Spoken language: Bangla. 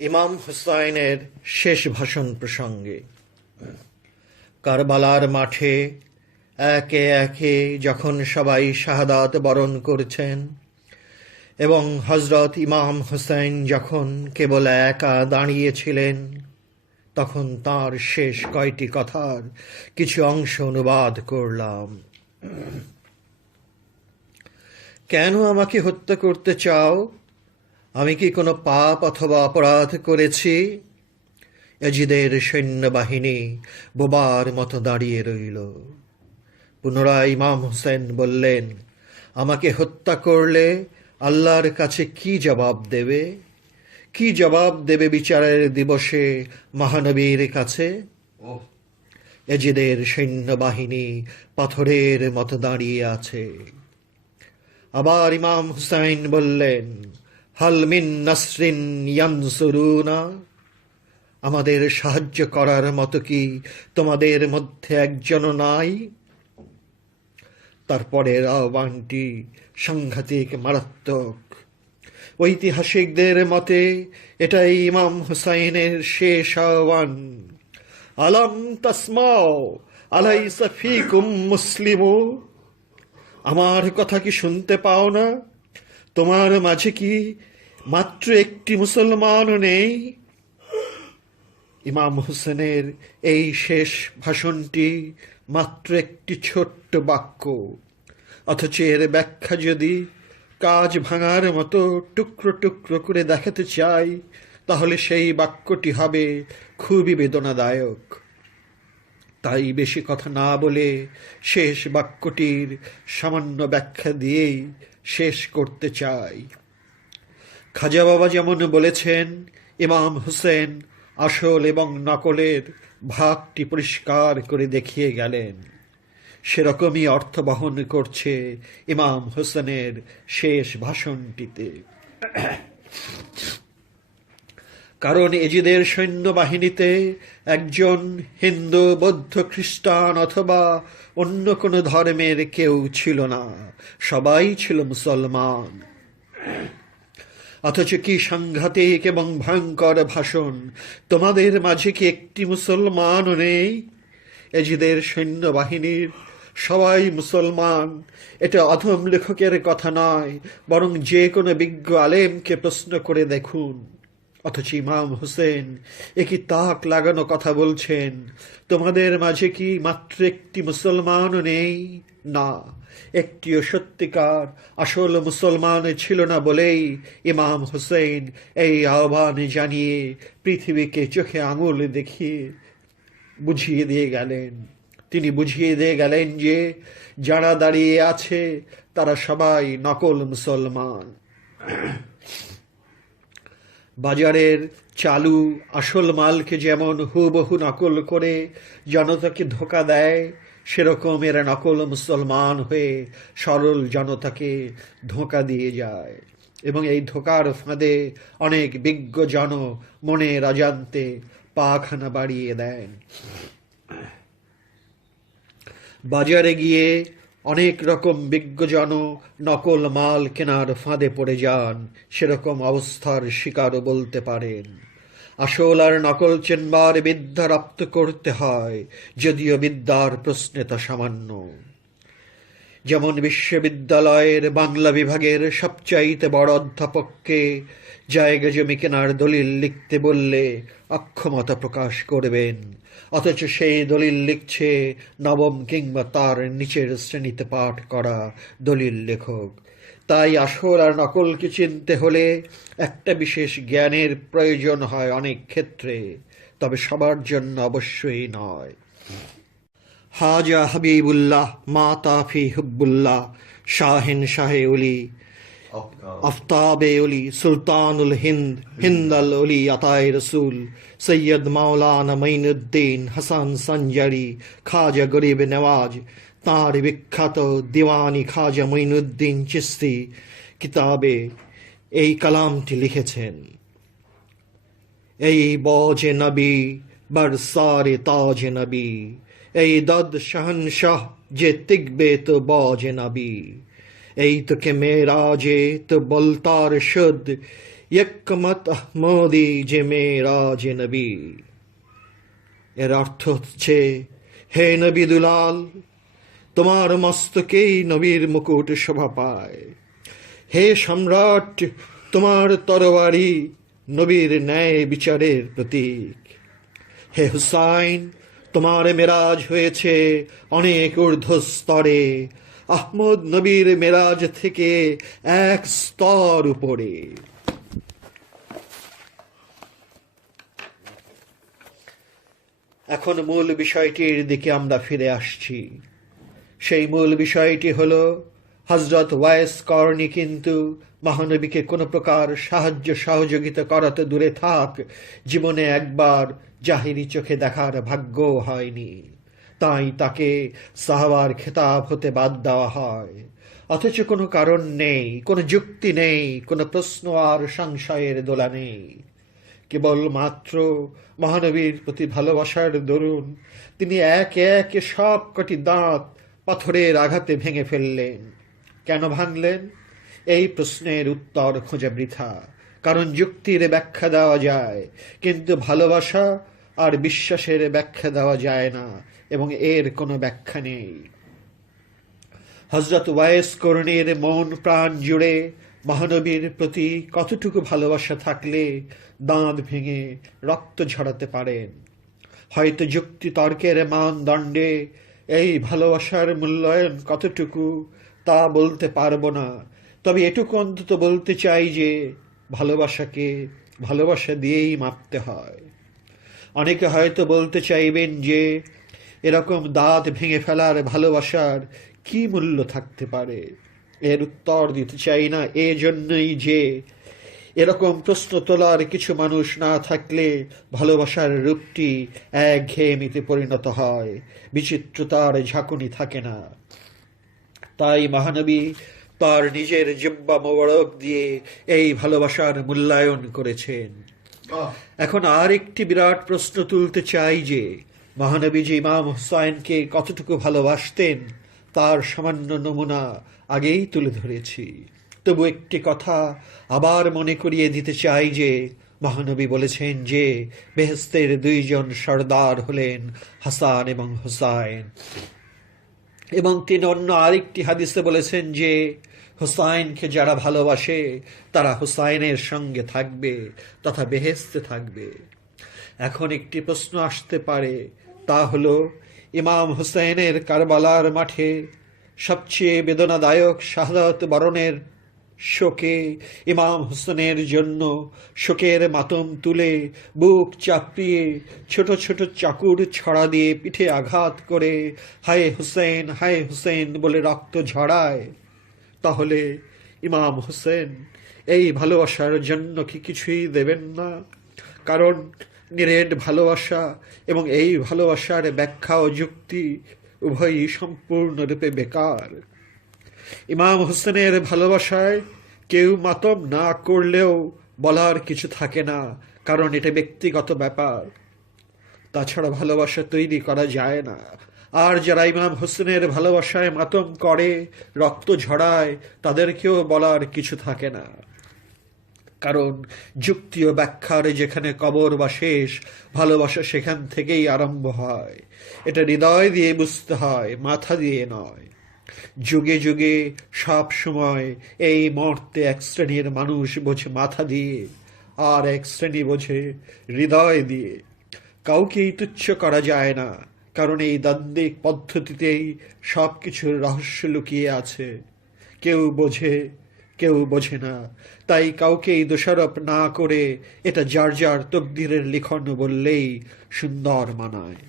ইমাম হুসাইনের শেষ ভাষণ প্রসঙ্গে কারবালার মাঠে একে একে যখন সবাই শাহাদাত বরণ করছেন এবং হযরত ইমাম হুসাইন যখন কেবল একা দাঁড়িয়েছিলেন, তখন তার শেষ কয়টি কথার কিছু অংশ অনুবাদ করলাম। কেন আমাকে হত্যা করতে চাও? আমি কি কোনো পাপ অথবা অপরাধ করেছি? ইয়াজিদের সৈন্যবাহিনী বোবার মতো দাঁড়িয়ে রইল। পুনরায় ইমাম হোসেন বললেন, আমাকে হত্যা করলে আল্লাহর কাছে কি জবাব দেবে? কি জবাব দেবে বিচারের দিবসে মহানবীর কাছে? ইয়াজিদের সৈন্যবাহিনী পাথরের মতো দাঁড়িয়ে আছে। আবার ইমাম হুসাইন বললেন, হাল মিন নাসরিন ইয়ানসুরুনা, আমাদের সাহায্য করার মতো কি তোমাদের মধ্যে একজনও নাই? তারপরের আহ্বানটি সাংঘাতিক, মারাত্মক। ঐতিহাসিকদের মতে এটাই ইমাম হুসাইনের শেষ আহ্বান। আলাম তাসমাও আলাইসা ফিকুম মুসলিমু, আমার কথা কি শুনতে পাও না? তোমার মাঝে কি মাত্র একটি মুসলমানও নেই? ইমাম হোসেনের এই শেষ ভাষণটি মাত্র একটি ছোট্ট বাক্য, অথচ এর ব্যাখ্যা যদি কাজ ভাঙার মতো টুকরো টুকরো করে দেখাতে চাই, তাহলে সেই বাক্যটি হবে খুবই বেদনাদায়ক। তাই বেশি কথা না বলে শেষ বাক্যটির সামান্য ব্যাখ্যা দিয়েই শেষ করতে চাই। খাজা বাবা যেমন বলেছেন, ইমাম হুসেন আসল এবং নকলের ভাগটি পরিষ্কার করে দেখিয়ে গেলেন, সেরকমই অর্থ বহন করছে ইমাম হুসেনের শেষ ভাষণটিতে। কারণ এজিদের সৈন্যবাহিনীতে একজন হিন্দু, বৌদ্ধ, খ্রিস্টান অথবা অন্য কোনো ধর্মের কেউ ছিল না, সবাই ছিল মুসলমান। অথচ কি সাংঘাতিক এবং ভয়ঙ্কর ভাষণ! তোমাদের মাঝে কি একটি মুসলমানও নেই? এজিদের সৈন্যবাহিনীর সবাই মুসলমান, এটা অধম লেখকের কথা নয়, বরং যে কোনো বিজ্ঞ আলেমকে প্রশ্ন করে দেখুন। অথচ ইমাম হোসেন একই তাক লাগানো কথা বলছেন, তোমাদের মাঝে কি মাত্র একটি মুসলমানও নেই? না, একটিও সত্যিকার আসল মুসলমান ছিল না বলেই ইমাম হোসেন এই আহ্বান জানিয়ে পৃথিবীকে চোখে আঙুল দেখিয়ে বুঝিয়ে দিয়ে গেলেন। তিনি বুঝিয়ে দিয়ে গেলেন যে যারা দাঁড়িয়ে আছে তারা সবাই নকল মুসলমান। বাজারের চালু আসল মালকে যেমন হুবহু নকল করে জনতাকে ধোঁকা দেয়, সেরকম এরা নকল মুসলমান হয়ে সরল জনতাকে ধোঁকা দিয়ে যায় এবং এই ধোঁকার ফাঁদে অনেক বিজ্ঞ জন মনের অজান্তে পাখানা বাড়িয়ে দেন। বাজারে গিয়ে অনেক রকম বিজ্ঞজন নকল মাল কেনার ফাঁদে পড়ে যান, সেরকম অবস্থার শিকারও বলতে পারেন। আসল আর নকল চেনবার বিদ্যা রপ্ত করতে হয়, যদিও বিদ্যার প্রশ্নে তা সামান্য। যেমন বিশ্ববিদ্যালয়ের বাংলা বিভাগের সবচাইতে বড় অধ্যাপককে জায়গা জমি কেনার দলিল লিখতে বললে অক্ষমতা প্রকাশ করবেন, অথচ সেই দলিল লিখছে নবম কিংবা তার নিচের শ্রেণীতে পাঠ করা দলিল লেখক। তাই আসল আর নকলকে চিনতে হলে একটা বিশেষ জ্ঞানের প্রয়োজন হয় অনেক ক্ষেত্রে, তবে সবার জন্য অবশ্যই নয়। হাজা হাবিবুল্লাহ মাতাফি হুব্বুল্লাহ শাহিন শাহে উলি আফতাবে উলি সুলতানুল হিন্দ হিন্দাল উলি আতায় রসুল সৈয়দ মাওলানা মঈনুদ্দিন হাসান সঞ্জারি খাজা গরিব নওয়াজ তাঁর বিখ্যাত দিওয়ানি খাজা মঈনুদ্দিন চিশতি কিতাবে এই কালামটি লিখেছেন। এই বজে নবী বরসারে তাজে নবী, এই দদ শহনশাহ যে তিকবে তো বজে নবী, এই তো কে মেরাজে তো বলতার শুদ, ইয়কমত আহমদি যে মেরাজ নবী। এর অর্থ হচ্ছে, হে নবী দুলাল, তোমার মস্তকেই নবীর মুকুট শোভা পায়। হে সম্রাট, তোমার তরবারি নবীর ন্যায় বিচারের প্রতীক। হে হুসাইন, তোমার মেরাজ হয়েছে অনেক ঊর্ধ্ব স্তরে, আহমদ নবীর মেরাজ থেকে এক স্তর উপরে। এখন মূল বিষয়টির দিকে আমরা ফিরে আসছি। সেই মূল বিষয়টি হলো, হযরত ওয়াইস করণী কিন্তু মহানবীকে কোনো প্রকার সাহায্য সহযোগিতা করাতে দূরে থাক, জীবনে একবার জাহিরি চোখে দেখার ভাগ্যও হয়নি। তাই তাকে সাহাবার খেতাব হতে বাদ দেওয়া হয়। অথচ কোনো কারণ নেই, কোনো যুক্তি নেই, কোনো প্রশ্ন আর সংশয়ের দোলা নেই। কেবলমাত্র মহানবীর প্রতি ভালোবাসার দরুন তিনি একে একে সব কটি দাঁত পাথরের আঘাতে ভেঙে ফেললেন। কেন ভাঙলেন? এই প্রশ্নের উত্তর খোঁজা বৃথা। কারণ যুক্তির ব্যাখ্যা দেওয়া যায়, কিন্তু ভালোবাসা আর বিশ্বাসের ব্যাখ্যা দেওয়া যায় না, এবং এর কোনো ব্যাখ্যা নেই। হযরত ওয়াইস করণীর মন প্রাণ জুড়ে মহানবীর প্রতি কতটুকু ভালোবাসা থাকলে দাঁত ভেঙে রক্ত ঝরাতে পারেন? হয়তো যুক্তি তর্কের মানদণ্ডে এই ভালোবাসার মূল্যায়ন কতটুকু তা বলতে পারবো না, তবে এটুকু অন্তত বলতে চাই যে ভালোবাসাকে ভালোবাসা দিয়েই মাপতে হয়। অনেকে হয়তো বলতে চাইবেন যে এরকম দাঁত ভেঙে ফেলার ভালোবাসার কি মূল্য থাকতে পারে। এর উত্তর দিতে চাই না এজন্যই যে এরকম প্রশ্ন তোলার কিছু মানুষ না থাকলে ভালোবাসার রূপটি একঘেয়েমিতে পরিণত হয়, বিচিত্রতার ঝাঁকুনি থাকে না। তাই মহানবী তার নিজের জিহ্বা মোবারক দিয়ে এই ভালোবাসার মূল্যায়ন করেছেন। এখন আর একটি বিরাট প্রশ্ন তুলতে চাই যে মহানবী যে ইমাম হুসাইনকে কতটুকু ভালোবাসতেন তার সামান্য নমুনা আগেই তুলে ধরেছি। তবু একটি কথা আবার মনে করিয়ে দিতে চাই যে মহানবী বলেছেন যে বেহেশতের দুইজন সর্দার হলেন হাসান এবং হুসাইন, এবং তিনি অন্য আরেকটি হাদিসে বলেছেন যে হুসাইনকে যারা ভালোবাসে তারা হুসাইনের সঙ্গে থাকবে তথা বেহেশতে থাকবে। এখন একটি প্রশ্ন আসতে পারে, তা হলো ইমাম হুসাইনের কারবালার মাঠে সবচেয়ে বেদনাদায়ক শাহাদাত বরণের শোকে ইমাম হোসেনের জন্য শোকের মাতম তুলে বুক চাপড়িয়ে ছোট ছোট চাকুর ছড়া দিয়ে পিঠে আঘাত করে হায় হুসেন হায় হুসেন বলে রক্ত ঝরায়, তাহলে ইমাম হোসেন এই ভালোবাসার জন্য কি কিছুই দেবেন না? কারণ নিরেট ভালোবাসা এবং এই ভালোবাসার ব্যাখ্যা ও যুক্তি উভয়ই সম্পূর্ণরূপে বেকার। ইমাম হোসেনের ভালোবাসায় কেউ মাতম না করলেও বলার কিছু থাকে না, কারণ এটা ব্যক্তিগত ব্যাপার। তাছাড়া ভালোবাসা তৈরি করা যায় না। আর যারা ইমাম হোসেনের ভালোবাসায় মাতম করে, রক্ত ঝরায়, তাদেরকেও বলার কিছু থাকে না। কারণ যুক্তি ও ব্যাখ্যার যেখানে কবর বা শেষ, ভালোবাসা সেখান থেকেই আরম্ভ হয়। এটা হৃদয় দিয়ে বুঝতে হয়, মাথা দিয়ে নয়। যুগে যুগে সব সময় এই মর্তে এক শ্রেণীর মানুষ বোঝে মাথা দিয়ে, আর এক শ্রেণী বোঝে হৃদয় দিয়ে। কাউকেই তুচ্ছ করা যায় না, কারণ এই দ্বন্দ্বিক পদ্ধতিতেই সব কিছুর রহস্য লুকিয়ে আছে। কেউ বোঝে, কেউ বোঝে না। তাই কাউকেই দোষারোপ না করে এটা যার যার তকদিরের লিখন বললেই সুন্দর মানায়।